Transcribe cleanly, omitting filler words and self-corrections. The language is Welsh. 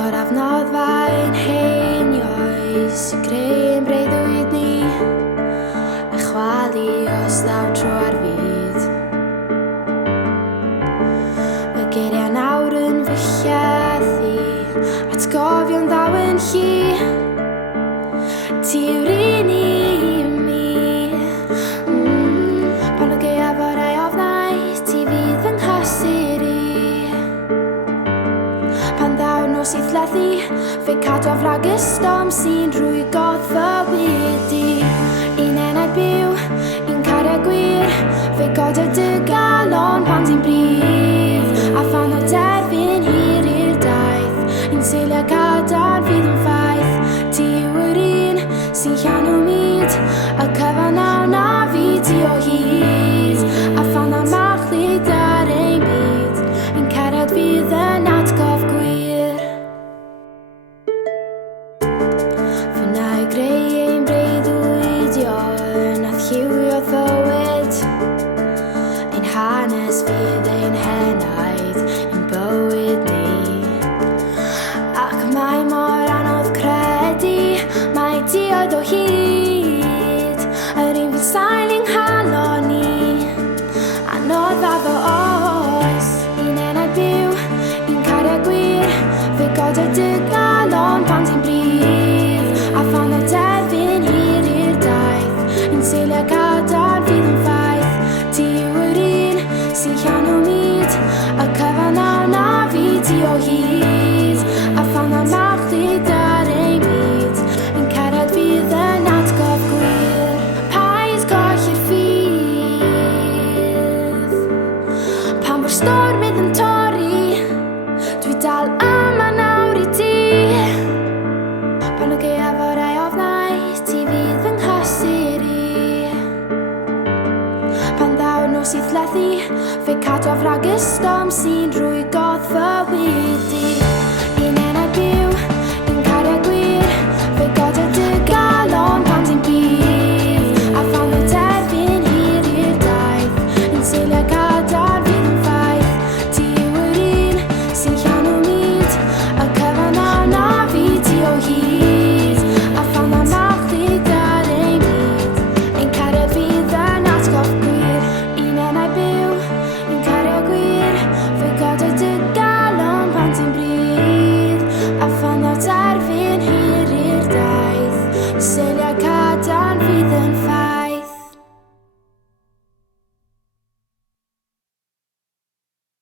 Agor afnoddau'n hen oes I greu'n breuddwyd ni A chwalu os law tro ar fyd Y geiriau nawr yn fy llethu Atgofion ddaw yn lli Ti yw'r un I mi Pan o gaeaf orau ofnau Ti fydd fy nghysur I Pan ddaw nos I thlethu Fe cadw frag ystom sy'n rwygo fywyd I Un enaid byw, un cariad gwir Fe god y dy galon pan ti'n brif A phan o derfyn hir i'r daith Un seiliau cadarn fydd yn ffaith Ti yw'r un sy'n llanw myd Y cyfan naw na fi ti o hyd A phan am machlid ar ein byd Un cariad fydd yn atgof gwir Fyna I greu ein breuddwydion A lliwio fywyd Ein hanes fydd ein henaid Ein bywyd ni Ac mae mor anodd credu Mae diodd o hyd Yr un fydd sain i'n halo ni Anodd a fo oes Un enaid byw, un cariad gwir Fe god y dy galon pan ti'n brif A phan o derfyn hir i'r daith Un seiliau cadarn fydd yn ffaith Ti yw'r un sy'n llanw myd Y cyfan naw na fi ti o hyd A phan am machlid ar ein byd Un cariad fydd yn atgof gwir Paid colli'r ffydd Pan mor stormydd yn torri Dwi dal yma nawr I ti Pan o gaeaf orau ofnau Ti fydd fy nghysur I Pan ddaw'r nos I thlethu Fe cadw frag ystom sy'n rwygo fywyd I